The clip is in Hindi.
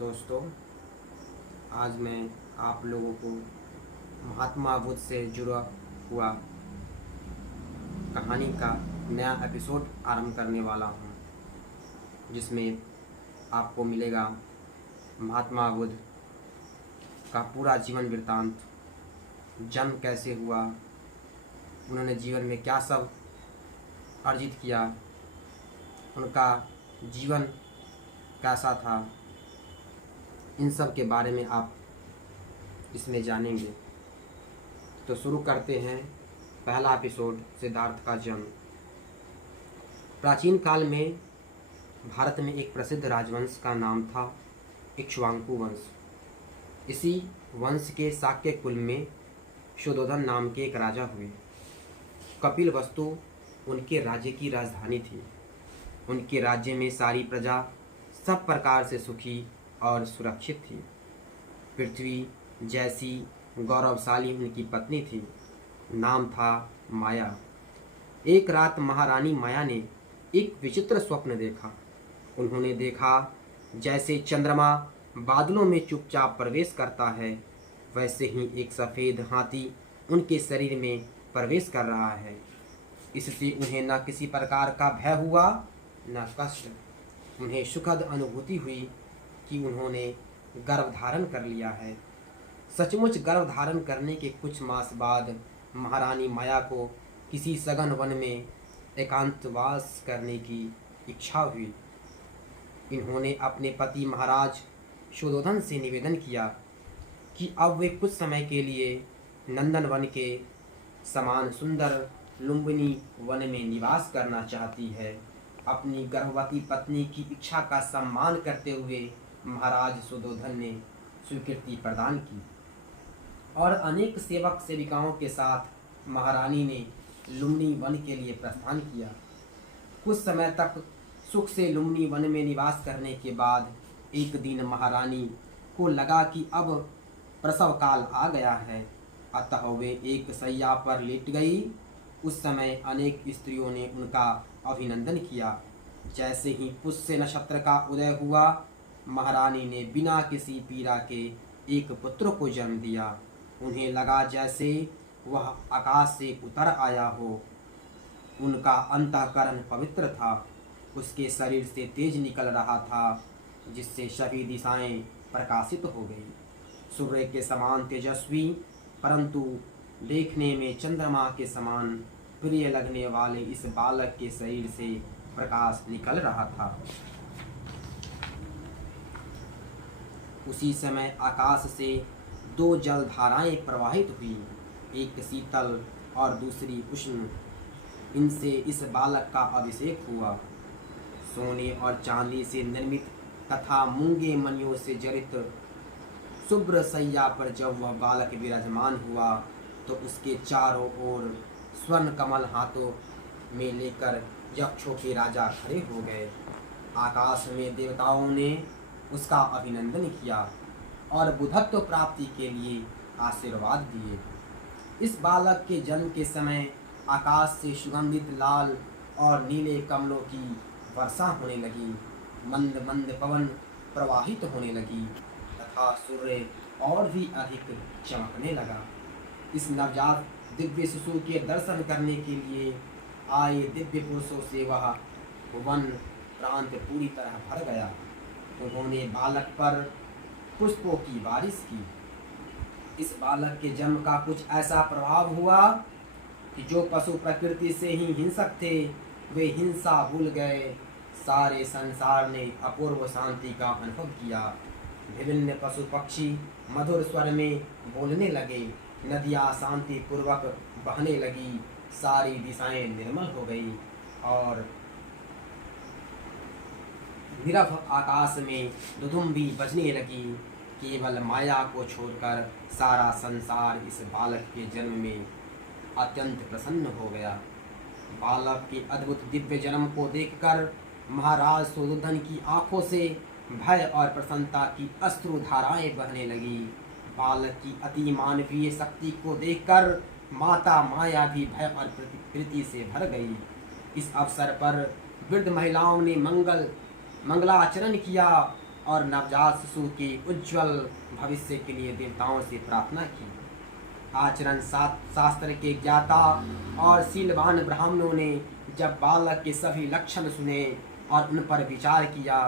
दोस्तों, आज मैं आप लोगों को महात्मा बुद्ध से जुड़ा हुआ कहानी का नया एपिसोड आरंभ करने वाला हूँ, जिसमें आपको मिलेगा महात्मा बुद्ध का पूरा जीवन वृत्तांत। जन्म कैसे हुआ, उन्होंने जीवन में क्या सब अर्जित किया, उनका जीवन कैसा था, इन सब के बारे में आप इसमें जानेंगे। तो शुरू करते हैं पहला एपिसोड, सिद्धार्थ का जन्म। प्राचीन काल में भारत में एक प्रसिद्ध राजवंश का नाम था इक्ष्वाकु वंश। इसी वंश के शाक्य कुल में शुद्धोधन नाम के एक राजा हुए। कपिलवस्तु उनके राज्य की राजधानी थी। उनके राज्य में सारी प्रजा सब प्रकार से सुखी और सुरक्षित थी। पृथ्वी जैसी गौरवशाली उनकी पत्नी थी, नाम था माया। एक रात महारानी माया ने एक विचित्र स्वप्न देखा। उन्होंने देखा जैसे चंद्रमा बादलों में चुपचाप प्रवेश करता है, वैसे ही एक सफ़ेद हाथी उनके शरीर में प्रवेश कर रहा है। इससे उन्हें न किसी प्रकार का भय हुआ न कष्ट। उन्हें सुखद अनुभूति हुई कि उन्होंने गर्भ धारण कर लिया है। सचमुच गर्भ धारण करने के कुछ मास बाद महारानी माया को किसी सघन वन में एकांतवास करने की इच्छा हुई। इन्होंने अपने पति महाराज शुद्धोधन से निवेदन किया कि अब वे कुछ समय के लिए नंदन वन के समान सुंदर लुम्बिनी वन में निवास करना चाहती है। अपनी गर्भवती पत्नी की इच्छा का सम्मान करते हुए महाराज शुद्धोधन ने स्वीकृति प्रदान की और अनेक सेवक सेविकाओं के साथ महारानी ने लुम्बिनी वन के लिए प्रस्थान किया। कुछ समय तक सुख से लुम्बिनी वन में निवास करने के बाद एक दिन महारानी को लगा कि अब प्रसव काल आ गया है, अतः वे एक शैया पर लेट गई। उस समय अनेक स्त्रियों ने उनका अभिनंदन किया। जैसे ही पुष्य नक्षत्र का उदय हुआ, महारानी ने बिना किसी पीड़ा के एक पुत्र को जन्म दिया। उन्हें लगा जैसे वह आकाश से उतर आया हो। उनका अंतःकरण पवित्र था। उसके शरीर से तेज निकल रहा था, जिससे सभी दिशाएं प्रकाशित हो गई। सूर्य के समान तेजस्वी, परंतु देखने में चंद्रमा के समान प्रिय लगने वाले इस बालक के शरीर से प्रकाश निकल रहा था। उसी समय आकाश से दो जलधाराएं प्रवाहित हुई, एक शीतल और दूसरी उष्ण। इनसे इस बालक का अभिषेक हुआ। सोने और चांदी से निर्मित तथा मूंगे मणियों से जड़ित शुभ्र सैया पर जब वह बालक विराजमान हुआ, तो उसके चारों ओर स्वर्ण कमल हाथों में लेकर यक्षों के राजा खड़े हो गए। आकाश में देवताओं ने उसका अभिनंदन किया और बुद्धत्व प्राप्ति के लिए आशीर्वाद दिए। इस बालक के जन्म के समय आकाश से सुगंधित लाल और नीले कमलों की वर्षा होने लगी। मंद मंद पवन प्रवाहित होने लगी तथा सूर्य और भी अधिक चमकने लगा। इस नवजात दिव्य शिशु के दर्शन करने के लिए आए दिव्य पुरुषों से वह वन प्रांत पूरी तरह भर गया। उन्होंने बालक पर पुष्पों की बारिश की। इस बालक के जन्म का कुछ ऐसा प्रभाव हुआ कि जो पशु प्रकृति से ही हिंसक थे, वे हिंसा भूल गए। सारे संसार ने अपूर्व शांति का अनुभव किया। विभिन्न पशु पक्षी मधुर स्वर में बोलने लगे। नदियाँ शांति पूर्वक बहने लगी। सारी दिशाएं निर्मल हो गई और निरव आकाश में दुदुम्बी बजने लगी। केवल माया को छोड़कर सारा संसार इस बालक के जन्म में अत्यंत प्रसन्न हो गया। बालक के अद्भुत दिव्य जन्म को देखकर महाराज शुद्धोधन की आंखों से भय और प्रसन्नता की अश्रुधाराएं बहने लगी। बालक की अति मानवीय शक्ति को देखकर माता माया भी भय और प्रीति से भर गई। इस अवसर पर वृद्ध महिलाओं ने मंगलाचरण किया और नवजात शिशु की उज्जवल भविष्य के लिए देवताओं से प्रार्थना की। आचरण शास्त्र के ज्ञाता और शीलवान ब्राह्मणों ने जब बालक के सभी लक्षण सुने और उन पर विचार किया